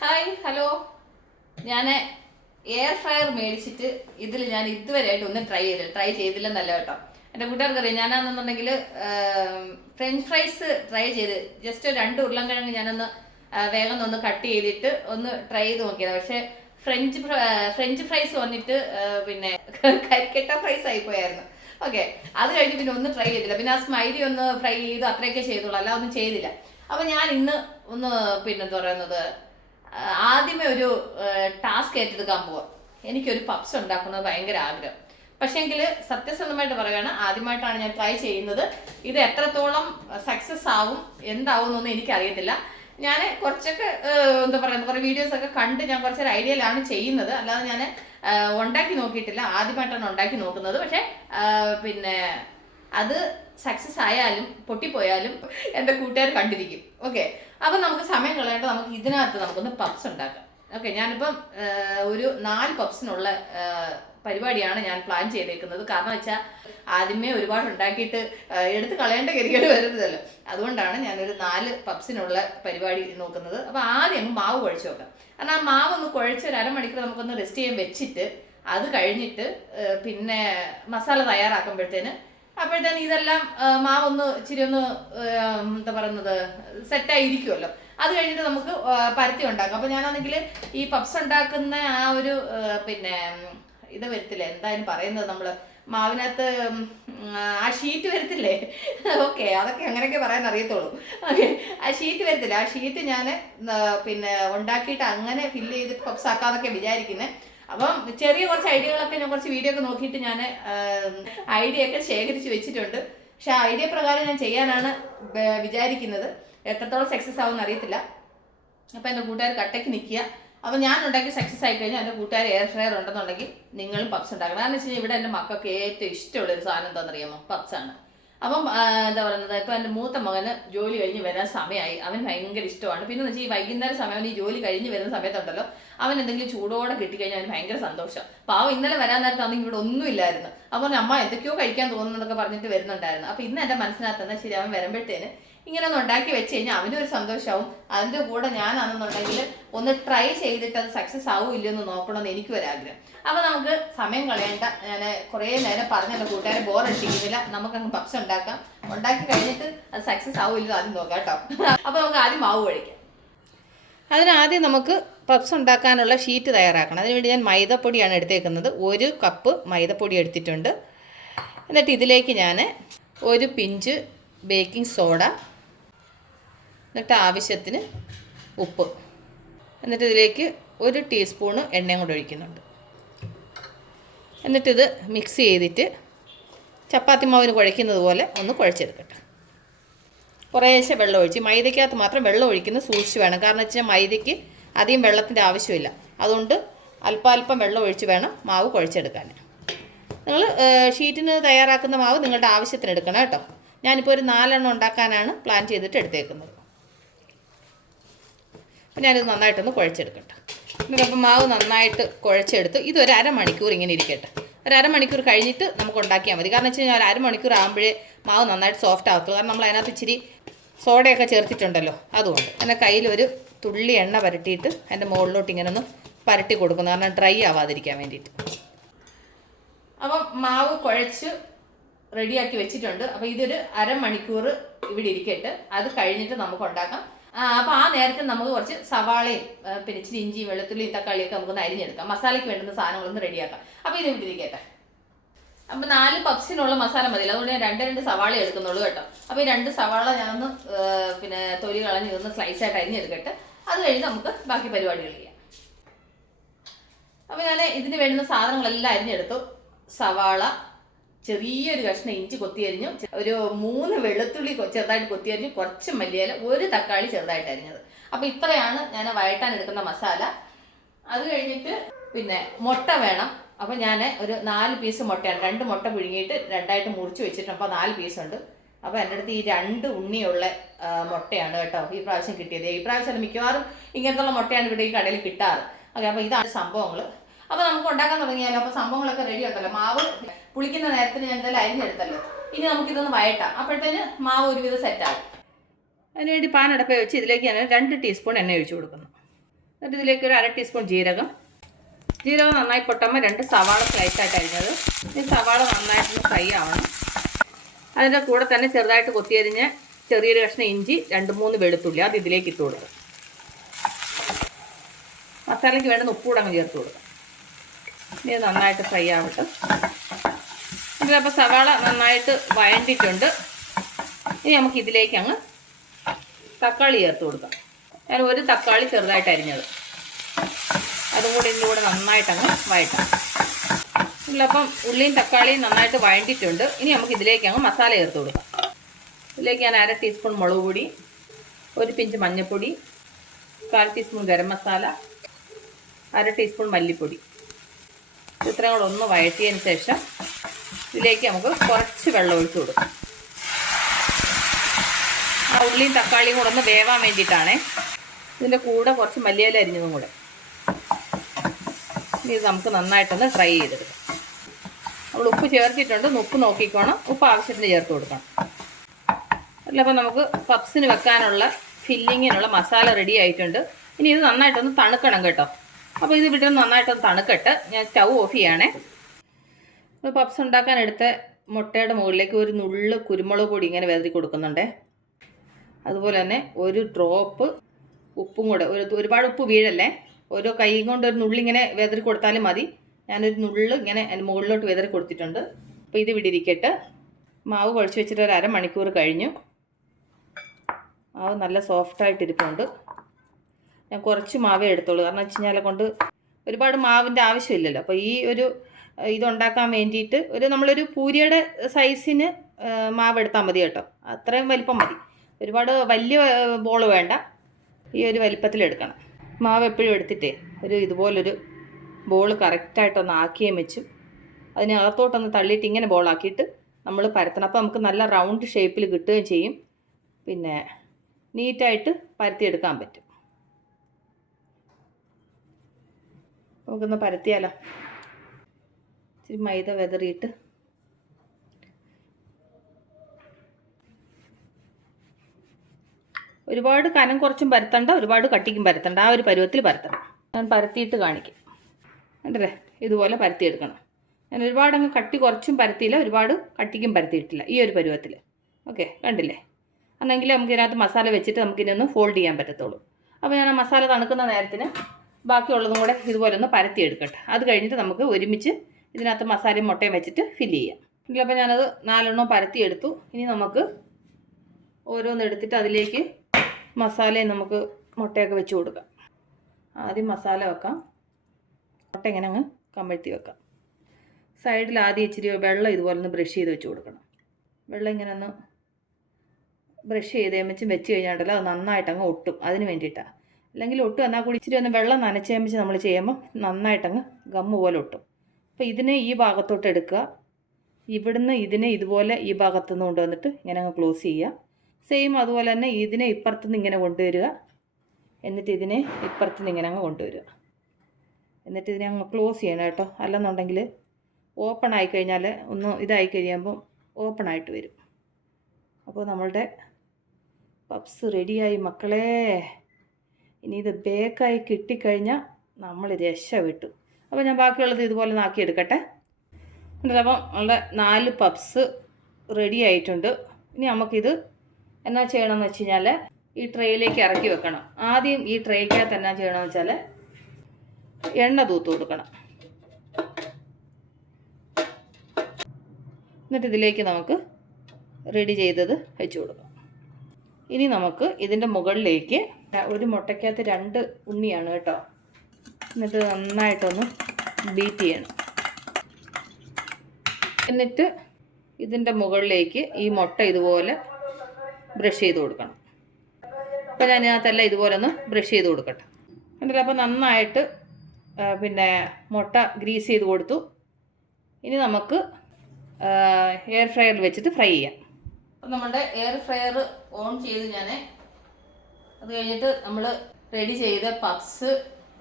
Hi hello. ഞാൻ air fryer മേടിച്ചിട്ട് ഇതിൽ ഞാൻ ഇതുവരെയായിട്ട് ഒന്ന് ട്രൈ ചെയ്തില്ല. ട്രൈ ചെയ്തില്ലെന്നല്ല കേട്ടോ. എന്റെ കൂട്ടുകാർക്ക് അറിയാം ഞാനാണെന്നുണ്ടെങ്കിൽ ഫ്രഞ്ച് ഫ്രൈസ് ട്രൈ ചെയ്ത് ജസ്റ്റ് രണ്ട് ഉരുളൻകിഴങ്ങ് ഞാനൊന്ന് വേഗം ഒന്ന് കട്ട് ചെയ്തിട്ട് ഒന്ന് ട്രൈ ചെയ്ത് നോക്കിയത്. പക്ഷേ ഫ്രഞ്ച് ഫ്രഞ്ച് ഫ്രൈസ് വന്നിട്ട് പിന്നെ കരിക്കട്ട ഫ്രൈസ് ആയിപ്പോയായിരുന്നു. ഓക്കെ അത് കഴിഞ്ഞ് പിന്നെ ഒന്നും ട്രൈ ചെയ്തില്ല. പിന്നെ ആ സ്മൈലി ഒന്ന് ഫ്രൈ ചെയ്ത് അത്രയൊക്കെ ചെയ്തോളൂ അല്ല ഒന്നും ചെയ്തില്ല. അപ്പൊ ഞാൻ ഇന്ന് ഒന്ന് പിന്നെ എന്താ പറയുന്നത് ആദ്യമേ ഒരു ടാസ്ക് ഏറ്റെടുക്കാൻ പോവാം. എനിക്കൊരു പപ്സ് ഉണ്ടാക്കുന്നത് ഭയങ്കര ആഗ്രഹം. പക്ഷേങ്കിൽ സത്യസന്ധമായിട്ട് പറയുകയാണ് ആദ്യമായിട്ടാണ് ഞാൻ ട്രൈ ചെയ്യുന്നത്. ഇത് എത്രത്തോളം സക്സസ് ആവും എന്താവും എന്നൊന്നും എനിക്കറിയത്തില്ല. ഞാൻ കുറച്ചൊക്കെ എന്താ പറയുക കുറേ വീഡിയോസ് ഒക്കെ കണ്ട് ഞാൻ കുറച്ചൊരു ഐഡിയയിലാണ് ചെയ്യുന്നത്. അല്ലാതെ ഞാൻ ഉണ്ടാക്കി നോക്കിയിട്ടില്ല. ആദ്യമായിട്ടാണ് ഉണ്ടാക്കി നോക്കുന്നത്. പക്ഷേ പിന്നെ അത് സക്സസ് ആയാലും പൊട്ടിപ്പോയാലും എന്റെ കൂട്ടുകാർ കണ്ടിരിക്കും. ഓക്കെ അപ്പം നമുക്ക് സമയം കളയേണ്ട നമുക്ക് ഇതിനകത്ത് നമുക്കൊന്ന് പപ്സ് ഉണ്ടാക്കാം. ഓക്കെ ഞാനിപ്പം ഒരു നാല് പപ്സിനുള്ള പരിപാടിയാണ് ഞാൻ പ്ലാൻ ചെയ്തേക്കുന്നത്. കാരണം വെച്ചാൽ ആദ്യമേ ഒരുപാട് ഉണ്ടാക്കിയിട്ട് എടുത്ത് കളയേണ്ട ഗതികേട് വരുന്നതല്ലോ. അതുകൊണ്ടാണ് ഞാനൊരു നാല് പപ്സിനുള്ള പരിപാടി നോക്കുന്നത്. അപ്പോൾ ആദ്യം അങ്ങ് മാവ് കുഴച്ച് നോക്കാം. കാരണം ആ മാവ് ഒന്ന് കുഴച്ച് ഒരു അരമണിക്കൂർ നമുക്കൊന്ന് റെസ്റ്റ് ചെയ്യാൻ വെച്ചിട്ട് അത് കഴിഞ്ഞിട്ട് പിന്നെ മസാല തയ്യാറാക്കുമ്പോഴത്തേന് അപ്പോഴത്തേന് ഇതെല്ലാം മാവൊന്ന് ഇച്ചിരി ഒന്ന് എന്താ പറയുന്നത് സെറ്റായിരിക്കുമല്ലോ. അത് കഴിഞ്ഞിട്ട് നമുക്ക് പരത്തി ഉണ്ടാക്കാം. അപ്പോൾ ഞാനാണെങ്കിൽ ഈ പപ്സ് ഉണ്ടാക്കുന്ന ആ ഒരു പിന്നെ ഇത് വരത്തില്ലേ? എന്തായാലും പറയുന്നത് നമ്മൾ മാവിനകത്ത് ആ ഷീറ്റ് വരത്തില്ലേ? ഓക്കെ അതൊക്കെ അങ്ങനെയൊക്കെ പറയാൻ അറിയത്തുള്ളൂ. ഓക്കെ ആ ഷീറ്റ് വരത്തില്ല? ആ ഷീറ്റ് ഞാൻ പിന്നെ ഉണ്ടാക്കിയിട്ട് അങ്ങനെ ഫില്ല് ചെയ്ത് പപ്സ് ആക്കാന്നൊക്കെ വിചാരിക്കുന്നത് അപ്പം ചെറിയ കുറച്ച് ഐഡിയകളൊക്കെ ഞാൻ കുറച്ച് വീഡിയോ ഒക്കെ നോക്കിയിട്ട് ഞാൻ ഐഡിയ ഒക്കെ ശേഖരിച്ച് വെച്ചിട്ടുണ്ട്. പക്ഷെ ആ ഐഡിയ പ്രകാരം ഞാൻ ചെയ്യാനാണ് വിചാരിക്കുന്നത്. എത്രത്തോളം സക്സസ് ആവും അറിയത്തില്ല. അപ്പം എന്റെ കൂട്ടുകാർ കട്ടയ്ക്ക് നിൽക്കുക. അപ്പം ഞാൻ ഉണ്ടാക്കി സക്സസ് ആയി കഴിഞ്ഞാൽ എന്റെ കൂട്ടുകാർ എയർ ഫ്രയർ ഉണ്ടെന്നുണ്ടെങ്കിൽ നിങ്ങളും പപ്സ് ഉണ്ടാക്കണം. കാരണം വെച്ച് കഴിഞ്ഞാൽ ഇവിടെ എന്റെ മക്കൾക്ക് ഏറ്റവും ഇഷ്ടമുള്ള സാധനം സാധനം എന്താണെന്നറിയാമോ? പപ്സാണ് അപ്പം എന്താ പറയുന്നത് ഇപ്പം എന്റെ മൂത്ത മകന് ജോലി കഴിഞ്ഞ് വരാൻ സമയമായി അവൻ ഭയങ്കര ഇഷ്ടമാണ്. പിന്നെ വെച്ചാൽ ഈ വൈകുന്നേരം സമയം ഈ ജോലി കഴിഞ്ഞ് വരുന്ന സമയത്തുണ്ടല്ലോ അവൻ എന്തെങ്കിലും ചൂടോടെ കിട്ടിക്കഴിഞ്ഞാൽ അവന് ഭയങ്കര സന്തോഷം. പാവം ഇന്നലെ വരാൻ നേരത്താണെങ്കിൽ ഇവിടെ ഒന്നുമില്ലായിരുന്നു. അപ്പോൾ അമ്മ എന്തൊക്കെയോ കഴിക്കാൻ തോന്നുന്നതൊക്കെ പറഞ്ഞിട്ട് വരുന്നുണ്ടായിരുന്നു. അപ്പോൾ ഇന്ന് എന്റെ മനസ്സിനകത്ത് എന്നാൽ ശരി അവൻ വരുമ്പോഴത്തേന് ഇങ്ങനെ ഒന്ന് ഉണ്ടാക്കി വെച്ച് കഴിഞ്ഞാൽ അവനും ഒരു സന്തോഷമാവും അതിന്റെ കൂടെ ഞാനാണെന്നുണ്ടെങ്കിൽ ഒന്ന് ട്രൈ ചെയ്തിട്ട് അത് സക്സസ് ആവുമില്ലോ എന്ന് നോക്കണം നോക്കണമെന്ന് എനിക്കും ഒരാഗ്രഹം അപ്പോൾ നമുക്ക് സമയം കളയേണ്ട. ഞാൻ കുറേ നേരം പറഞ്ഞല്ലോ കൂട്ടുകാരെ നമുക്ക് അങ്ങ് പപ്സ് ഉണ്ടാക്കാം. ഉണ്ടാക്കി കഴിഞ്ഞിട്ട് അത് സക്സസ് ആവും ആദ്യം നോക്കാം കേട്ടോ. അപ്പോൾ നമുക്ക് ആദ്യം മാവ് കഴിക്കാം അതിനാദ്യം നമുക്ക് പപ്സ് ഉണ്ടാക്കാനുള്ള ഷീറ്റ് തയ്യാറാക്കണം. അതിനുവേണ്ടി ഞാൻ മൈദപ്പൊടിയാണ് എടുത്തേക്കുന്നത്. ഒരു കപ്പ് മൈദപ്പൊടി എടുത്തിട്ടുണ്ട്. എന്നിട്ട് ഇതിലേക്ക് ഞാൻ ഒരു പിഞ്ച് ബേക്കിംഗ് സോഡ എന്നിട്ട് ആവശ്യത്തിന് ഉപ്പ്. എന്നിട്ട് ഇതിലേക്ക് ഒരു ടീസ്പൂണ് എണ്ണയും കൂടെ ഒഴിക്കുന്നുണ്ട്. എന്നിട്ടിത് മിക്സ് ചെയ്തിട്ട് ചപ്പാത്തി മാവിന് കുഴയ്ക്കുന്നത് പോലെ ഒന്ന് കുഴച്ചെടുക്കട്ടെ. കുറേശ്ശെ വെള്ളം ഒഴിച്ച് മൈദയ്ക്കകത്ത് മാത്രം വെള്ളം ഒഴിക്കുന്നത് സൂക്ഷിച്ച് വേണം. കാരണം വെച്ചാൽ മൈദയ്ക്ക് അധികം വെള്ളത്തിന്റെ ആവശ്യമില്ല. അതുകൊണ്ട് അല്പാൽപ്പം വെള്ളം ഒഴിച്ച് വേണം മാവ് കുഴച്ചെടുക്കാൻ നിങ്ങൾ ഷീറ്റിന് തയ്യാറാക്കുന്ന മാവ് നിങ്ങളുടെ ആവശ്യത്തിന് എടുക്കണം കേട്ടോ. ഞാനിപ്പോൾ ഒരു നാലെണ്ണം ഉണ്ടാക്കാനാണ് പ്ലാൻ ചെയ്തിട്ട് എടുത്തേക്കുന്നത്. അപ്പം ഞാനിത് നന്നായിട്ടൊന്ന് കുഴച്ചെടുക്കട്ടെ. എന്നിട്ടപ്പം മാവ് നന്നായിട്ട് കുഴച്ചെടുത്ത് ഇതൊരു അരമണിക്കൂർ ഇങ്ങനെ ഇരിക്കട്ടെ. ഒരു അരമണിക്കൂർ കഴിഞ്ഞിട്ട് നമുക്ക് ഉണ്ടാക്കിയാൽ മതി. കാരണം വെച്ച് കഴിഞ്ഞാൽ ഒരു അരമണിക്കൂർ ആകുമ്പോഴേ മാവ് നന്നായിട്ട് സോഫ്റ്റ് ആകത്തുള്ളൂ കാരണം നമ്മൾ അതിനകത്ത് ഇച്ചിരി സോഡയൊക്കെ ചേർത്തിട്ടുണ്ടല്ലോ. അതുകൊണ്ട് എന്റെ കയ്യിൽ ഒരു തുള്ളി എണ്ണ പരട്ടിയിട്ട് അതിന്റെ മുകളിലോട്ട് ഇങ്ങനെ ഒന്ന് പരട്ടി കൊടുക്കുന്നു. കാരണം ഡ്രൈ ആവാതിരിക്കാൻ വേണ്ടിയിട്ട്. അപ്പം മാവ് കുഴച്ച് റെഡിയാക്കി വെച്ചിട്ടുണ്ട്. അപ്പോൾ ഇതൊരു അരമണിക്കൂർ ഇവിടെ ഇരിക്കട്ടെ. അത് കഴിഞ്ഞിട്ട് നമുക്ക് ഉണ്ടാക്കാം. അപ്പോൾ ആ നേരത്തെ നമുക്ക് കുറച്ച് സവാളയും പിന്നെ ഇച്ചിരി ഇഞ്ചി വെളുത്തുള്ളിയും തക്കാളിയൊക്കെ നമുക്കൊന്ന് അരിഞ്ഞെടുക്കാം. മസാലയ്ക്ക് വേണ്ടുന്ന സാധനങ്ങളൊന്ന് റെഡിയാക്കാം. അപ്പോൾ ഇത് വിട്ടിരിക്കട്ടെ അപ്പോൾ നാല് പപ്സിനുള്ള മസാല മതി. അതുകൊണ്ട് ഞാൻ രണ്ട് രണ്ട് സവാള എടുക്കുന്നുള്ളൂ കേട്ടോ. അപ്പോൾ ഈ രണ്ട് സവാള ഞാനൊന്ന് പിന്നെ തൊലി കളഞ്ഞ് ഇതൊന്ന് സ്ലൈസ് ആയിട്ട് അരിഞ്ഞെടുക്കട്ടെ. അത് കഴിഞ്ഞ് നമുക്ക് ബാക്കി പരിപാടികൾ ചെയ്യാം. അപ്പോൾ ഞാൻ ഇതിന് വേണ്ടുന്ന സാധനങ്ങളെല്ലാം അരിഞ്ഞെടുത്തു. സവാള ചെറിയൊരു കഷ്ണം ഇഞ്ചി കൊത്തിയരിഞ്ഞു. ഒരു മൂന്ന് വെളുത്തുള്ളി ചെറുതായിട്ട് കൊത്തിയരിഞ്ഞു. കുറച്ച് മല്ലിയില ഒരു തക്കാളി ചെറുതായിട്ട് അരിഞ്ഞത്. അപ്പോൾ ഇത്രയാണ് ഞാൻ വഴട്ടാൻ എടുക്കുന്ന മസാല. അത് കഴിഞ്ഞിട്ട് പിന്നെ മുട്ട വേണം. അപ്പോൾ ഞാൻ ഒരു നാല് പീസ് മുട്ടയാണ്. രണ്ട് മുട്ട പിഴുങ്ങിയിട്ട് രണ്ടായിട്ട് മുറിച്ച് വെച്ചിട്ട് അപ്പോൾ നാല് പീസ് ഉണ്ട്. അപ്പോൾ എന്റെ അടുത്ത് ഈ രണ്ട് ഉണ്ണിയുള്ള മുട്ടയാണ് കേട്ടോ ഈ പ്രാവശ്യം കിട്ടിയത്. ഈ പ്രാവശ്യം മിക്കവാറും ഇങ്ങനത്തുള്ള മുട്ടയാണ് ഇവിടെ ഈ കടയിൽ കിട്ടാറ്. ഓക്കെ അപ്പോൾ ഇതാണ് സംഭവങ്ങൾ അപ്പോൾ നമുക്ക് ഉണ്ടാക്കാൻ തുടങ്ങിയാലോ? അപ്പോൾ സംഭവങ്ങളൊക്കെ റെഡി ഉണ്ടല്ലോ മാവ് പുളിക്കുന്ന നേരത്തിന് ഞാൻ ഇതെല്ലാം അരിഞ്ഞെടുത്തല്ലോ ഇനി നമുക്കിതൊന്ന് വയട്ടാം അപ്പോഴത്തേന് മാവ് ഒരുവിധം സെറ്റാകും അതിനുവേണ്ടി പാൻ അടപ്പ വെച്ച് ഇതിലേക്ക് ഞാൻ രണ്ട് ടീസ്പൂൺ എണ്ണ ഒഴിച്ചു കൊടുക്കുന്നു. എന്നിട്ട് ഇതിലേക്ക് ഒരു അര ടീസ്പൂൺ ജീരകം. ജീരകം നന്നായി പൊട്ടുമ്പോൾ രണ്ട് സവാള സ്ലൈസായിട്ട് അരിഞ്ഞത്. ഈ സവാള നന്നായിട്ടൊന്ന് ഫ്രൈ ആവണം. അതിന്റെ കൂടെ തന്നെ ചെറുതായിട്ട് കൊത്തിയരിഞ്ഞ് ചെറിയൊരു കഷ്ണം ഇഞ്ചി രണ്ട് മൂന്ന് വെളുത്തുള്ളി അത് ഇതിലേക്ക് ഇട്ട് കൊടുക്കുക മസാലയ്ക്ക് വേണ്ടുന്ന ഉപ്പ് കൂടെ അങ്ങ് ചേർത്ത് കൊടുക്കുക ഇനി ഇത് നന്നായിട്ട് ഫ്രൈ ആവട്ടെ. ഇതിലപ്പോൾ സവാള നന്നായിട്ട് വഴണ്ടിട്ടുണ്ട് ഇനി നമുക്ക് ഇതിലേക്ക് അങ്ങ് തക്കാളി ചേർത്ത് കൊടുക്കാം. ഞാൻ ഒരു തക്കാളി ചെറുതായിട്ട് അരിഞ്ഞത്. അതും കൂടി ഇതിന്റെ കൂടെ നന്നായിട്ട് അങ്ങ് വഴറ്റാം. ഇതിലപ്പം ഉള്ളിയും തക്കാളിയും നന്നായിട്ട് വഴണ്ടിട്ടുണ്ട് ഇനി നമുക്ക് ഇതിലേക്ക് അങ്ങ് മസാല ചേർത്ത് കൊടുക്കാം. ഇതിലേക്ക് ഞാൻ അര ടീസ്പൂൺ മുളക് പൊടി ഒരു പിഞ്ച് മഞ്ഞൾപ്പൊടി കാൽ ടീസ്പൂൺ ഗരം മസാല അര ടീസ്പൂൺ മല്ലിപ്പൊടി. ഒന്ന് വഴറ്റിയതിന് ശേഷം ഇതിലേക്ക് നമുക്ക് കുറച്ച് വെള്ളം ഒഴിച്ചു കൊടുക്കാം. ആ ഉള്ളിയും തക്കാളിയും കൂടെ ഒന്ന് വേവാൻ വേണ്ടിയിട്ടാണേ. ഇതിന്റെ കൂടെ കുറച്ച് മല്ലിയില അരിഞ്ഞതും കൂടെ. ഇത് നമുക്ക് നന്നായിട്ടൊന്ന് ഫ്രൈ ചെയ്തെടുക്കാം. നമ്മൾ ഉപ്പ് ചേർത്തിട്ടുണ്ട്. ഉപ്പ് നോക്കിക്കോണം. ഉപ്പ് ആവശ്യത്തിന് ചേർത്ത് കൊടുക്കണം. അല്ല അപ്പം നമുക്ക് പപ്സിന് വെക്കാനുള്ള ഫില്ലിങ്ങിനുള്ള മസാല റെഡി ആയിട്ടുണ്ട്. ഇനി ഇത് നന്നായിട്ടൊന്ന് തണുക്കണം കേട്ടോ. അപ്പോൾ ഇത് ഇവിടെ നന്നായിട്ടൊന്ന് തണുക്കട്ട് ഞാൻ സ്റ്റൗ ഓഫ് ചെയ്യണേ. അപ്പോൾ പപ്സ് ഉണ്ടാക്കാൻ എടുത്ത മുട്ടയുടെ മുകളിലേക്ക് ഒരു നുള്ള് കുരുമുളക് പൊടി ഇങ്ങനെ വേദറി കൊടുക്കുന്നുണ്ടേ. അതുപോലെ തന്നെ ഒരു ഡ്രോപ്പ് ഉപ്പും കൂടെ ഒരു ഒരുപാട് ഉപ്പ് വീഴല്ലേ? ഓരോ കൈ കൊണ്ട് ഒരു നുള്ളിങ്ങനെ വെതറി കൊടുത്താലും മതി. ഞാനൊരു നുള്ള് ഇങ്ങനെ അതിന് മുകളിലോട്ട് വെതറി കൊടുത്തിട്ടുണ്ട്. അപ്പോൾ ഇത് വിടിയിരിക്കട്ട് മാവ് കുഴച്ച് വെച്ചിട്ട് ഒരു അരമണിക്കൂർ കഴിഞ്ഞു. മാവ് നല്ല സോഫ്റ്റായിട്ട് ഇരിപ്പുണ്ട് ഞാൻ കുറച്ച് മാവേ എടുത്തോളൂ. കാരണം വെച്ച് കഴിഞ്ഞാൽ കൊണ്ട് ഒരുപാട് മാവിന്റെ ആവശ്യമില്ലല്ലോ. അപ്പോൾ ഈ ഒരു ഇതുണ്ടാക്കാൻ വേണ്ടിയിട്ട് ഒരു നമ്മളൊരു പൂരിയുടെ സൈസിന് മാവ് എടുത്താൽ മതി കേട്ടോ. അത്രയും വലിപ്പം മതി. ഒരുപാട് വലിയ ബോൾ വേണ്ട. ഈ ഒരു വലിപ്പത്തിൽ എടുക്കണം. മാവ് എപ്പോഴും എടുത്തിട്ടേ ഒരു ഇതുപോലൊരു ബോൾ കറക്റ്റായിട്ടൊന്ന് ആക്കിയും വെച്ചു അതിനകത്തോട്ടൊന്ന് തള്ളിയിട്ട് ഇങ്ങനെ ബോളാക്കിയിട്ട് നമ്മൾ പരത്തണം. അപ്പോൾ നമുക്ക് നല്ല റൗണ്ട് ഷേപ്പിൽ കിട്ടുകയും ചെയ്യും. പിന്നെ നീറ്റായിട്ട് പരത്തിയെടുക്കാൻ പറ്റും. നമുക്കൊന്ന് പരത്തിയാലോ? ഇച്ചിരി മൈദ വെതറിയിട്ട്. ഒരുപാട് കനം കുറച്ചും പരത്തണ്ട ഒരുപാട് കട്ടിക്കും പരത്തണ്ട ആ ഒരു പരുവത്തിൽ പരത്തണം. ഞാൻ പരത്തിയിട്ട് കാണിക്കും. കണ്ടല്ലേ? ഇതുപോലെ പരത്തിയെടുക്കണം. ഞാൻ ഒരുപാട് അങ്ങ് കട്ടി കുറച്ചും പരത്തിയില്ല ഒരുപാട് കട്ടിക്കും പരത്തിയിട്ടില്ല ഈ ഒരു പരുവത്തിൽ. ഓക്കെ കണ്ടില്ലേ? അന്നെങ്കിൽ നമുക്ക് ഇതിനകത്ത് മസാല വെച്ചിട്ട് നമുക്ക് ഇതിനൊന്ന് ഫോൾഡ് ചെയ്യാൻ പറ്റത്തുള്ളൂ. അപ്പോൾ ഞാൻ ആ മസാല തണുക്കുന്ന നേരത്തിന് ബാക്കിയുള്ളതും കൂടെ ഇതുപോലെ ഒന്ന് പരത്തിയെടുക്കട്ടെ. അത് കഴിഞ്ഞിട്ട് നമുക്ക് ഒരുമിച്ച് ഇതിനകത്ത് മസാലയും മുട്ടയും വെച്ചിട്ട് ഫില്ല് ചെയ്യാം. എങ്കിൽ അപ്പോൾ ഞാനത് നാലെണ്ണം പരത്തിയെടുത്തു ഇനി നമുക്ക് ഓരോന്ന് എടുത്തിട്ട് അതിലേക്ക് മസാലയും നമുക്ക് മുട്ടയൊക്കെ വെച്ച് കൊടുക്കാം. ആദ്യം മസാല വെക്കാം. മുട്ട ഇങ്ങനെ അങ്ങ് കമഴ്ത്തി വെക്കാം. സൈഡിൽ ആദ്യം ഇച്ചിരി വെള്ളം ഇതുപോലെ ഒന്ന് ബ്രഷ് ചെയ്ത് വെച്ച് കൊടുക്കണം. വെള്ളം ഇങ്ങനെ ഒന്ന് ബ്രഷ് ചെയ്ത് വെച്ചും വെച്ച് കഴിഞ്ഞാണ്ടല്ലോ അത് നന്നായിട്ട് അങ്ങ് ഒട്ടും. അതിന് വേണ്ടിയിട്ടാണ് അല്ലെങ്കിൽ ഒട്ടും എന്നാൽ കൂടി ഇച്ചിരി ഒന്ന് വെള്ളം നനച്ചേമിച്ച് നമ്മൾ ചെയ്യുമ്പോൾ നന്നായിട്ടങ്ങ് ഗമ്മ് പോലെ ഒട്ടും. അപ്പോൾ ഇതിനെ ഈ ഭാഗത്തോട്ട് എടുക്കുക. ഇവിടുന്ന് ഇതിനെ ഇതുപോലെ ഈ ഭാഗത്തു നിന്ന് കൊണ്ടുവന്നിട്ട് ഇങ്ങനെ അങ്ങ് ക്ലോസ് ചെയ്യുക. സെയിം അതുപോലെ തന്നെ ഇതിനെ ഇപ്പുറത്തുനിന്ന് ഇങ്ങനെ കൊണ്ടുവരിക. എന്നിട്ട് ഇതിനെ ഇപ്പുറത്തുനിന്ന് ഇങ്ങനെ അങ്ങ് കൊണ്ടുവരിക. എന്നിട്ട് ഇതിനെ അങ്ങ് ക്ലോസ് ചെയ്യണം കേട്ടോ. അല്ലെന്നുണ്ടെങ്കിൽ ഓപ്പൺ ആയി കഴിഞ്ഞാൽ ഒന്ന് ഇതായി കഴിയുമ്പോൾ ഓപ്പൺ ആയിട്ട് വരും. അപ്പോൾ നമ്മളുടെ പപ്സ് റെഡിയായി മക്കളെ ഇനി ഇത് ബേക്കായി കിട്ടിക്കഴിഞ്ഞാൽ നമ്മൾ രക്ഷപ്പെട്ടു അപ്പോൾ ഞാൻ ബാക്കിയുള്ളത് ഇതുപോലെ ഒന്ന് ആക്കിയെടുക്കട്ടെ അപ്പോൾ അപ്പം നമ്മളുടെ നാല് പപ്സ് റെഡി ആയിട്ടുണ്ട്. ഇനി നമുക്കിത് എന്നാ ചെയ്യണമെന്ന് വെച്ച് കഴിഞ്ഞാൽ ഈ ട്രേയിലേക്ക് ഇറക്കി വെക്കണം. ആദ്യം ഈ ട്രേക്കകത്ത് എന്നാ ചെയ്യണമെന്ന് വെച്ചാൽ എണ്ണ തൂത്ത് കൊടുക്കണം. എന്നിട്ട് ഇതിലേക്ക് നമുക്ക് റെഡി ചെയ്തത് വെച്ച് കൊടുക്കാം. ഇനി നമുക്ക് ഇതിന്റെ മുകളിലേക്ക് ഒരു മുട്ടയ്ക്കകത്ത് രണ്ട് ഉണ്ണിയാണ് കേട്ടോ. എന്നിട്ട് നന്നായിട്ടൊന്ന് ബീറ്റ് ചെയ്യണം. എന്നിട്ട് ഇതിന്റെ മുകളിലേക്ക് ഈ മുട്ട ഇതുപോലെ ബ്രഷ് ചെയ്ത് കൊടുക്കണം. അപ്പോൾ ഞാൻ ഇതുപോലെ ഒന്ന് ബ്രഷ് ചെയ്ത് കൊടുക്കട്ടെ. എന്നിട്ട് അപ്പോൾ നന്നായിട്ട് പിന്നെ മുട്ട ഗ്രീസ് ചെയ്ത് കൊടുത്തു. ഇനി നമുക്ക് എയർ ഫ്രയറിൽ വെച്ചിട്ട് ഫ്രൈ ചെയ്യാം. അപ്പം നമ്മുടെ എയർ ഫ്രയർ ഓൺ ചെയ്ത് ഞാൻ അത് കഴിഞ്ഞിട്ട് നമ്മൾ റെഡി ചെയ്ത പപ്സ്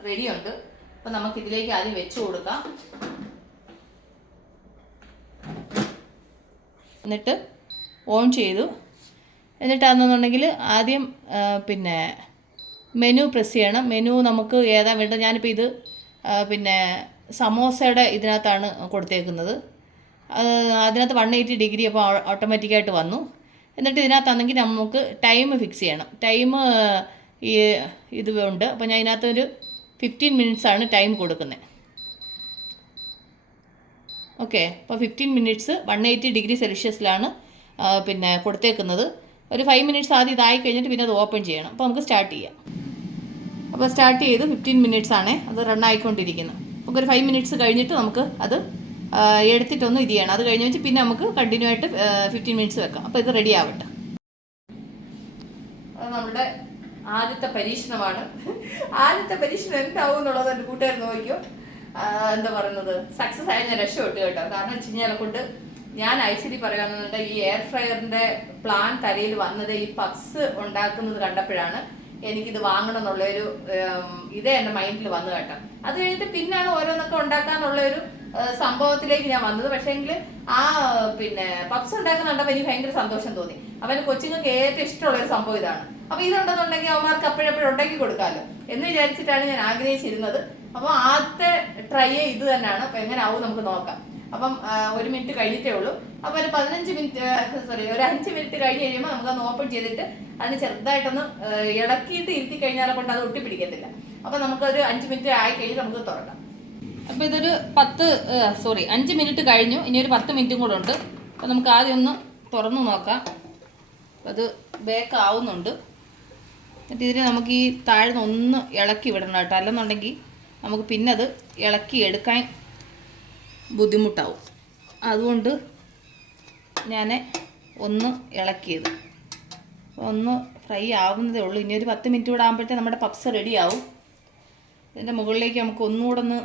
റെഡിയുണ്ട്. അപ്പം നമുക്ക് ഇതിലേക്ക് ആദ്യം വെച്ച് കൊടുക്കാം. എന്നിട്ട് ഓൺ ചെയ്തു. എന്നിട്ടാണെന്നുണ്ടെങ്കിൽ ആദ്യം പിന്നെ മെനു പ്രസ് ചെയ്യണം. മെനു നമുക്ക് ഏതാ വേണ്ടത്? ഞാനിപ്പോൾ ഇത് പിന്നെ സമോസയുടെ ഇതിനകത്താണ് കൊടുത്തേക്കുന്നത്. അത് അതിനകത്ത് വൺ എയ്റ്റി ഡിഗ്രി അപ്പോൾ ഓട്ടോമാറ്റിക്കായിട്ട് വന്നു. എന്നിട്ട് ഇതിനകത്താണെങ്കിൽ നമുക്ക് ടൈം ഫിക്സ് ചെയ്യണം. ടൈം ഈ ഇത് ഉണ്ട്. അപ്പോൾ ഞാൻ ഇതിനകത്ത് ഒരു ഫിഫ്റ്റീൻ ആണ് ടൈം കൊടുക്കുന്നത് ഓക്കെ അപ്പോൾ fifteen minutes one eighty degree സെൽഷ്യസിലാണ് പിന്നെ കൊടുത്തേക്കുന്നത്. ഒരു ഫൈവ് മിനിറ്റ്സ് ആദ്യം ഇതായി കഴിഞ്ഞിട്ട് പിന്നെ അത് ഓപ്പൺ ചെയ്യണം. അപ്പോൾ നമുക്ക് സ്റ്റാർട്ട് ചെയ്യാം. അപ്പോൾ സ്റ്റാർട്ട് ചെയ്ത് ഫിഫ്റ്റീൻ മിനിറ്റ്സ് ആണ് അത് റൺ ആയിക്കൊണ്ടിരിക്കുന്നത് നമുക്ക് ഒരു ഫൈവ് മിനിറ്റ്സ് കഴിഞ്ഞിട്ട് നമുക്ക് അത് എടുത്തിട്ടൊന്ന് ഇത് ചെയ്യണം. അത് കഴിഞ്ഞ് വെച്ച് പിന്നെ നമുക്ക് കണ്ടിന്യൂ ആയിട്ട് ഫിഫ്റ്റീൻ മിനിറ്റ്സ് വെക്കാം. അപ്പോൾ ഇത് റെഡി ആവട്ടെ അത് നമ്മുടെ ആദ്യത്തെ പരീക്ഷണമാണ്. ആദ്യത്തെ പരീക്ഷണം എന്താവും എന്നുള്ളത് എന്റെ കൂട്ടുകാർ നോക്കിയോ എന്താ പറയുന്നത്? സക്സസ് ആയ ഞാൻ രക്ഷപ്പെട്ടു കേട്ടോ. കാരണം വെച്ച് കഴിഞ്ഞാൽ കൊണ്ട് ഞാൻ ആക്ച്വലി പറയുകയാണെന്നുണ്ട് ഈ എയർ ഫ്രയറിന്റെ പ്ലാൻ തലയിൽ വന്നത് ഈ പപ്സ് ഉണ്ടാക്കുന്നത് കണ്ടപ്പോഴാണ് എനിക്കിത് വാങ്ങണം എന്നുള്ളൊരു ഇതേ എന്റെ മൈൻഡിൽ വന്നു കേട്ടോ. അത് കഴിഞ്ഞിട്ട് പിന്നാണ് ഓരോന്നൊക്കെ ഉണ്ടാക്കാന്നുള്ള ഒരു ഏഹ്, സംഭവത്തിലേക്ക് ഞാൻ വന്നത്. പക്ഷേങ്കിൽ ആ പിന്നെ പപ്സ് ഉണ്ടാക്കുന്ന കണ്ടപ്പോൾ എനിക്ക് ഭയങ്കര സന്തോഷം തോന്നി. അവന് കൊച്ചുങ്ങൾക്ക് ഏറ്റവും ഇഷ്ടമുള്ള ഒരു സംഭവം ഇതാണ്. അപ്പൊ ഇതുണ്ടെന്നുണ്ടെങ്കിൽ അവന്മാർക്ക് അപ്പോഴപ്പോഴും ഉണ്ടാക്കി കൊടുക്കാമല്ലോ എന്ന് വിചാരിച്ചിട്ടാണ് ഞാൻ ആഗ്രഹിച്ചിരുന്നത്. അപ്പോൾ ആദ്യത്തെ ട്രൈ ഇത് തന്നെയാണ്. അപ്പൊ എങ്ങനെ ആവും നമുക്ക് നോക്കാം. അപ്പം ഒരു മിനിറ്റ് കഴിഞ്ഞിട്ടേ ഉള്ളൂ. അപ്പൊ ഒരു പതിനഞ്ച് മിനിറ്റ് സോറി ഒരു അഞ്ച് മിനിറ്റ് കഴിഞ്ഞ് കഴിയുമ്പോൾ നമുക്ക് അത് ഓപ്പൺ ചെയ്തിട്ട് അതിന് ചെറുതായിട്ടൊന്ന് ഇളക്കിയിട്ട് ഇരുത്തി കഴിഞ്ഞാൽ കൊണ്ട് അത് ഒട്ടിപ്പിടിക്കത്തില്ല. അപ്പൊ നമുക്കൊരു അഞ്ച് മിനിറ്റ് ആയി കഴിഞ്ഞ് നമുക്ക് തുറക്കാം. അപ്പൊ ഇതൊരു പത്ത് സോറി അഞ്ച് മിനിറ്റ് കഴിഞ്ഞു. ഇനി ഒരു പത്ത് മിനിറ്റും കൂടെ ഉണ്ട്. അപ്പൊ നമുക്ക് ആദ്യം ഒന്ന് തുറന്നു നോക്കാം. അത് ബേക്ക് ആവുന്നുണ്ട്. എന്നിട്ട് ഇതിന് നമുക്ക് ഈ താഴ്ന്ന് ഒന്ന് ഇളക്കി വിടണം കേട്ടോ. അല്ലെന്നുണ്ടെങ്കിൽ നമുക്ക് പിന്നെ അത് ഇളക്കി എടുക്കാൻ ബുദ്ധിമുട്ടാവും. അതുകൊണ്ട് ഞാൻ ഒന്ന് ഇളക്കിയത്. ഒന്ന് ഫ്രൈ ആവുന്നതേ ഉള്ളൂ. ഇനി ഒരു പത്ത് മിനിറ്റ് കൂടെ ആകുമ്പോഴത്തേ നമ്മുടെ പപ്സ് റെഡി ആവും. ഇതിന്റെ മുകളിലേക്ക് നമുക്ക് ഒന്നുകൂടെ ഒന്ന്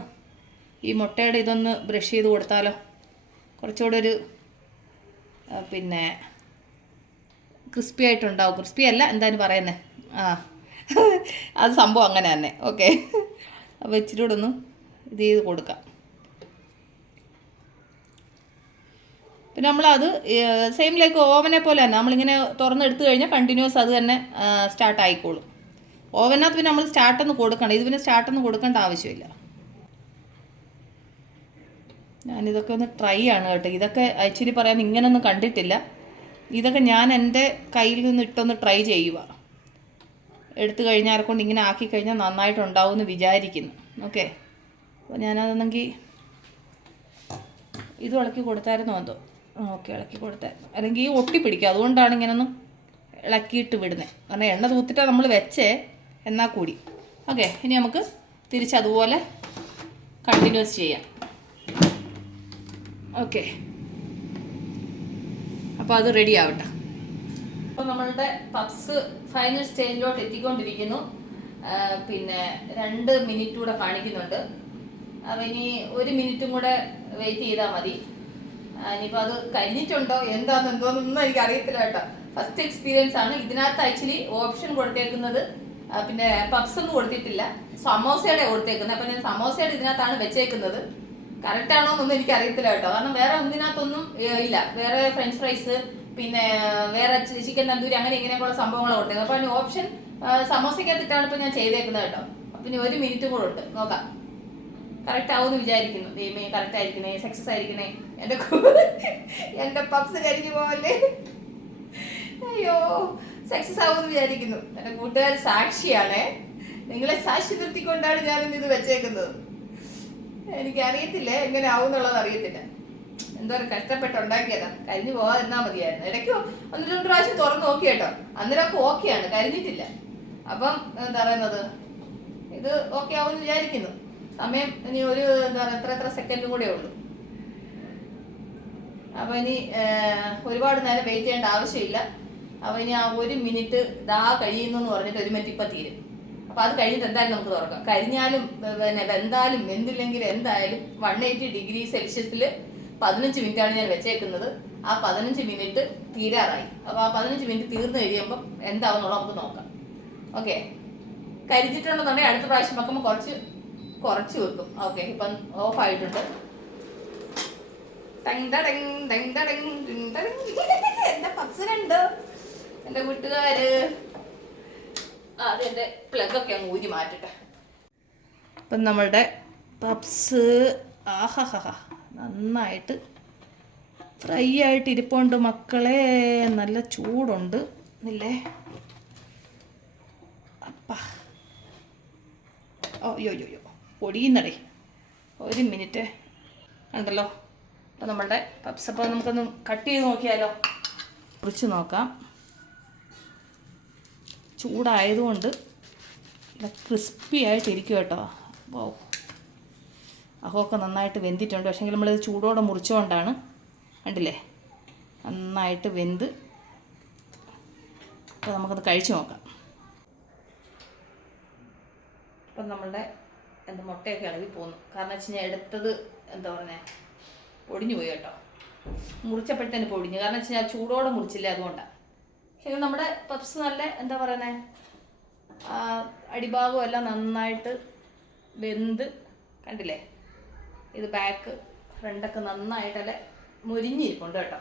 ഈ മുട്ടയുടെ ഇതൊന്ന് ബ്രഷ് ചെയ്ത് കൊടുത്താലോ? കുറച്ചുകൂടെ ഒരു പിന്നെ ക്രിസ്പി ആയിട്ടുണ്ടാവും. ക്രിസ്പി അല്ല എന്താണ് പറയുന്നത് ആ അത് സംഭവം അങ്ങനെ തന്നെ. ഓക്കെ. അപ്പോൾ ഇച്ചിരി കൂടെ ഒന്ന് ഇത് ചെയ്ത് കൊടുക്കാം. പിന്നെ നമ്മളത് സെയിം ലൈക്ക് ഓവനെ പോലെ തന്നെ. നമ്മളിങ്ങനെ തുറന്നെടുത്ത് കഴിഞ്ഞാൽ കണ്ടിന്യൂസ് അത് തന്നെ സ്റ്റാർട്ട് ആയിക്കോളും. ഓവനകത്ത് പിന്നെ നമ്മൾ സ്റ്റാർട്ടൊന്ന് കൊടുക്കണം ഇത് പിന്നെ സ്റ്റാർട്ടൊന്നും കൊടുക്കേണ്ട ആവശ്യമില്ല. ഞാനിതൊക്കെ ഒന്ന് ട്രൈ ആണ് കേട്ടോ. ഇതൊക്കെ ആക്ച്വലി പറയാൻ ഇങ്ങനൊന്നും കണ്ടിട്ടില്ല. ഇതൊക്കെ ഞാൻ എന്റെ കയ്യിൽ നിന്ന് ഇട്ടൊന്ന് ട്രൈ ചെയ്യുക. എടുത്തു കഴിഞ്ഞാൽ കൊണ്ട് ഇങ്ങനെ ആക്കി കഴിഞ്ഞാൽ നന്നായിട്ടുണ്ടാവും എന്ന് വിചാരിക്കുന്നു. ഓക്കെ അപ്പോൾ ഞാനതൊന്നെങ്കിൽ ഇത് ഇളക്കി കൊടുത്തായിരുന്നോ എന്തോ? ഓക്കെ ഇളക്കി കൊടുത്തായിരുന്നു അല്ലെങ്കിൽ ഈ ഒട്ടി പിടിക്കുക. അതുകൊണ്ടാണ് ഇങ്ങനൊന്നും ഇളക്കിയിട്ട് വിടുന്നത് കാരണം എണ്ണ തൂത്തിട്ടാണ് നമ്മൾ വെച്ചേ. എന്നാൽ കൂടി. ഓക്കെ ഇനി നമുക്ക് തിരിച്ച് അതുപോലെ കണ്ടിന്യൂസ് ചെയ്യാം. ഓക്കെ. അപ്പോൾ അത് റെഡി ആവട്ടെ. അപ്പോൾ നമ്മളുടെ പപ്സ് ഫൈനൽ സ്റ്റേജിലോട്ട് എത്തിക്കൊണ്ടിരിക്കുന്നു. പിന്നെ രണ്ട് മിനിറ്റ് കൂടെ കാണിക്കുന്നുണ്ട്. അപ്പം ഇനി ഒരു മിനിറ്റും കൂടെ വെയിറ്റ് ചെയ്താൽ മതി. ഇനിയിപ്പോൾ അത് കഴിഞ്ഞിട്ടുണ്ടോ? എന്താന്ന് എന്തോന്നൊന്നും എനിക്ക് അറിയത്തില്ല കേട്ടോ. ഫസ്റ്റ് എക്സ്പീരിയൻസ് ആണ്. ഇതിനകത്ത് ആക്ച്വലി ഓപ്ഷൻ കൊടുത്തേക്കുന്നത്. പിന്നെ പപ്സ് ഒന്നും കൊടുത്തിട്ടില്ല. സമോസയുടെ കൊടുത്തേക്കുന്നത്. അപ്പം ഞാൻ സമോസയുടെ ഇതിനകത്താണ് വെച്ചേക്കുന്നത്. കറക്റ്റ് ആണോ എന്നൊന്നും എനിക്ക് അറിയത്തില്ല കേട്ടോ. കാരണം വേറെ ഒന്നിനകത്തൊന്നും ഇല്ല. വേറെ ഫ്രഞ്ച് ഫ്രൈസ് പിന്നെ വേറെ ചിക്കൻ തന്തൂരി അങ്ങനെ ഇങ്ങനെയൊക്കെയുള്ള സംഭവങ്ങളാണ് കൊടുത്തത് അപ്പൊ അതിന് ഓപ്ഷൻ സമോസയ്ക്കകത്തിട്ടാണ് ഇപ്പൊ ഞാൻ ചെയ്തേക്കുന്നത് കേട്ടോ. പിന്നെ ഇനി ഒരു മിനിറ്റ് കൂടെ ഉണ്ട്. നോക്കാം. കറക്റ്റ് ആവുമെന്ന് വിചാരിക്കുന്നു. ദൈവമേ കറക്റ്റ് ആയിരിക്കണേ സക്സസ് ആയിരിക്കണേ. എന്റെ എന്റെ പപ്സ് കരിഞ്ഞു പോവല്ലേ? അയ്യോ സക്സസ് ആവുമെന്ന് വിചാരിക്കുന്നു. എന്റെ കൂട്ടുകാർ സാക്ഷിയാണേ. നിങ്ങളെ സാക്ഷി നിർത്തിക്കൊണ്ടാണ് ഞാനിന്ന് ഇത് വെച്ചേക്കുന്നത്. എനിക്കറിയത്തില്ല? എങ്ങനെ ആവും എന്നുള്ളത് അറിയത്തില്ല. എന്തോ ഒരു കഷ്ടപ്പെട്ട് ഉണ്ടാക്കിയതാ കരിഞ്ഞു പോകാതിരുന്നാ മതിയായിരുന്നു. ഇടയ്ക്ക് ഒന്ന് രണ്ട് പ്രാവശ്യം തുറന്നു നോക്കി കേട്ടോ. അന്നേരം ഓക്കെ ഓക്കെയാണ് കരിഞ്ഞിട്ടില്ല. അപ്പം എന്താ പറയുന്നത്? ഇത് ഓക്കെ ആവുമെന്ന് വിചാരിക്കുന്നു. സമയം ഇനി ഒരു എന്താ പറയുക എത്ര എത്ര സെക്കൻഡും കൂടെ ഉള്ളൂ. അപ്പൊ ഇനി ഒരുപാട് നേരം വെയിറ്റ് ചെയ്യേണ്ട ആവശ്യമില്ല. അപ്പൊ ഇനി ആ ഒരു മിനിറ്റ് ദാ കഴിയുന്നു എന്ന് പറഞ്ഞിട്ട് ഒരു മിനിറ്റ് ഇപ്പൊ തീരും. അപ്പൊ അത് കഴിഞ്ഞിട്ട് എന്തായാലും നമുക്ക് തുറക്കാം. കരിഞ്ഞാലും പിന്നെ വെന്താലും എന്തില്ലെങ്കിൽ എന്തായാലും വൺ എയ്റ്റി ഡിഗ്രി സെൽഷ്യസിൽ പതിനഞ്ച് ആണ് ഞാൻ വെച്ചേക്കുന്നത്. ആ പതിനഞ്ച് മിനിറ്റ് തീരാറായി. അപ്പൊ ആ പതിനഞ്ച് മിനിറ്റ് തീർന്നു കഴിയുമ്പോൾ എന്താവുന്നുള്ള നമുക്ക് നോക്കാം. ഓക്കെ? കരിഞ്ഞിട്ടുണ്ടെന്നുണ്ടെങ്കിൽ അടുത്ത പ്രാവശ്യം വെക്കുമ്പോൾ കുറച്ച് കുറച്ച് വെക്കും. ഓക്കെ ഇപ്പം ഓഫ് ആയിട്ടുണ്ട്. എന്റെ പപ്സിനുണ്ട് എന്റെ വീട്ടുകാര്. എന്റെ പ്ലഗൊക്കെ അങ്ങ് ഊരി മാറ്റട്ടെ. ഇപ്പം നമ്മളുടെ പപ്സ് ആഹാഹാ നന്നായിട്ട് ഫ്രൈ ആയിട്ട് ഇരിപ്പുണ്ട് മക്കളെ. നല്ല ചൂടുണ്ട്. ഇല്ലേ അപ്പാ. യോ പൊടിയുന്നടേ. ഒരു മിനിറ്റ്. ഉണ്ടല്ലോ അപ്പം നമ്മളുടെ പപ്സ് അപ്പോൾ നമുക്കൊന്ന് കട്ട് ചെയ്ത് നോക്കിയാലോ? കുറിച്ച് നോക്കാം. ചൂടായതുകൊണ്ട് നല്ല ക്രിസ്പി ആയിട്ടിരിക്കും കേട്ടോ. ഓ അഹമൊക്കെ നന്നായിട്ട് വെന്തിട്ടുണ്ട്. പക്ഷേ ഇത് ചൂടോടെ മുറിച്ചുകൊണ്ടാണ് കണ്ടില്ലേ? നന്നായിട്ട് വെന്ത്. അപ്പോൾ നമുക്കത് കഴിച്ചു നോക്കാം. ഇപ്പം നമ്മളുടെ എന്താ മുട്ടയൊക്കെ ഇളകി പോന്നു. കാരണം വെച്ച് കഴിഞ്ഞാൽ എടുത്തത് എന്താ പറഞ്ഞ? പൊടിഞ്ഞു പോയി കേട്ടോ. മുറിച്ചപ്പോഴത്തേന് പൊടിഞ്ഞു. കാരണം വെച്ച് കഴിഞ്ഞാൽ ചൂടോടെ മുറിച്ചില്ല അതുകൊണ്ടാണ് പക്ഷേ നമ്മുടെ പപ്സ് നല്ല എന്താ പറയണേ? അടിഭാഗം എല്ലാം നന്നായിട്ട് വെന്ത് കണ്ടില്ലേ? ഇത് ബാക്ക് ഫ്രണ്ടൊക്കെ നന്നായിട്ടല്ലേ മുരിഞ്ഞിരിപ്പുണ്ട് കേട്ടോ.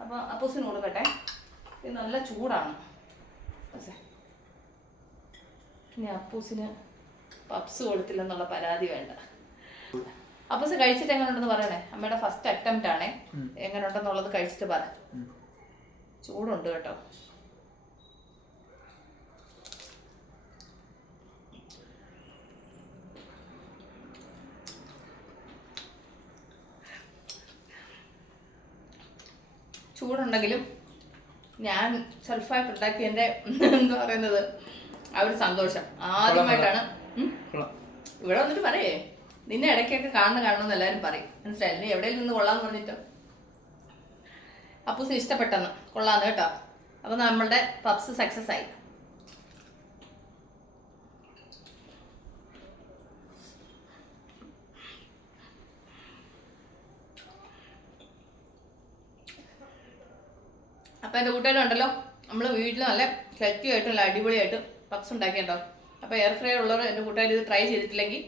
അപ്പോൾ അപ്പൂസിന് കൊടുക്കട്ടെ. ഇത് നല്ല ചൂടാണ്. പക്ഷേ ഇനി അപ്പൂസിന് പപ്സ് കൊടുത്തില്ലെന്നുള്ള പരാതി വേണ്ട. അപ്പൂസ് കഴിച്ചിട്ട് എങ്ങനെയുണ്ടെന്ന് പറയണേ? അമ്മയുടെ ഫസ്റ്റ് അറ്റംപ്റ്റ് ആണേ. എങ്ങനെയുണ്ടെന്നുള്ളത് കഴിച്ചിട്ട് പറ. ചൂടുണ്ട് കേട്ടോ. ചൂടുണ്ടെങ്കിലും ഞാൻ സെൽഫായിട്ട് ഉണ്ടാക്കിയതിന്റെ എന്താ പറയുന്നത്? ആ ഒരു സന്തോഷം. ആദ്യമായിട്ടാണ്? ഇവിടെ വന്നിട്ട് പറയേ. നിന്നെ ഇടയ്ക്കൊക്കെ കാണണം കാണണം എന്ന് എല്ലാവരും പറയും. മനസ്സിലായി? നീ എവിടെയും നിന്ന് കൊള്ളാന്ന് പറഞ്ഞിട്ട്? അപ്പൂസിന് ഇഷ്ടപ്പെട്ടെന്ന്. കൊള്ളാന്ന് കേട്ടോ. അപ്പൊ നമ്മളുടെ പപ്സ് സക്സസ് ആയി. അപ്പൊ എന്റെ കൂട്ടുകാരുണ്ടല്ലോ നമ്മൾ വീട്ടിൽ നല്ല ഹെൽത്തി ആയിട്ട് നല്ല അടിപൊളിയായിട്ട് പപ്സ് ഉണ്ടാക്കിയിട്ടുണ്ടോ? അപ്പോൾ എയർ ഫ്രൈ ഉള്ളവർ എന്റെ കൂട്ടുകാർ ഇത് ട്രൈ ചെയ്തിട്ടില്ലെങ്കിൽ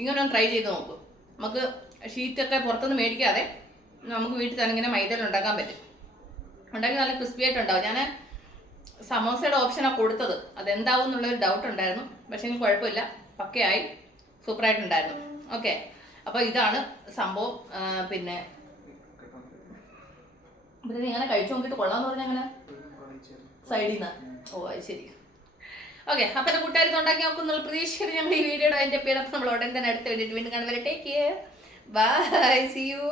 ഇങ്ങനെ ഒന്ന് ട്രൈ ചെയ്ത് നോക്കും. നമുക്ക് ഷീറ്റൊക്കെ പുറത്തുനിന്ന് മേടിക്കാതെ നമുക്ക് വീട്ടിൽ തന്നെ ഇങ്ങനെ മൈദയിൽ ഉണ്ടാക്കാൻ പറ്റും. ഉണ്ടാക്കി നല്ല ക്രിസ്പി ആയിട്ട് ആയിട്ടുണ്ടാവും ഞാൻ സമോസയുടെ ഓപ്ഷനാണ് കൊടുത്തത്. അതെന്താവും എന്നുള്ളൊരു ഡൗട്ട് ഉണ്ടായിരുന്നു. പക്ഷേ എനിക്ക് കുഴപ്പമില്ല. പക്കയായി. സൂപ്പറായിട്ടുണ്ടായിരുന്നു ഓക്കെ അപ്പോൾ ഇതാണ് സംഭവം. പിന്നെ പിന്നെ നീ അങ്ങനെ കഴിച്ചു നോക്കിയിട്ട് കൊള്ളാന്ന് പറഞ്ഞ അങ്ങനെ സൈഡിൽ നിന്ന് ഓ അത് ശരി. ഓക്കെ അപ്പൊ എന്റെ കൂട്ടുകാർ ഇത് ഉണ്ടാക്കി നോക്കുന്നുള്ള പ്രതീക്ഷിക്കുന്നത് ഞങ്ങൾ ഈ വീഡിയോയുടെ അതിന്റെ പേരപ്പം നമ്മൾ ഉടൻ തന്നെ അടുത്ത വീഡിയോ വീണ്ടും കാണുവരെ ടേക്ക് ബൈ സി യു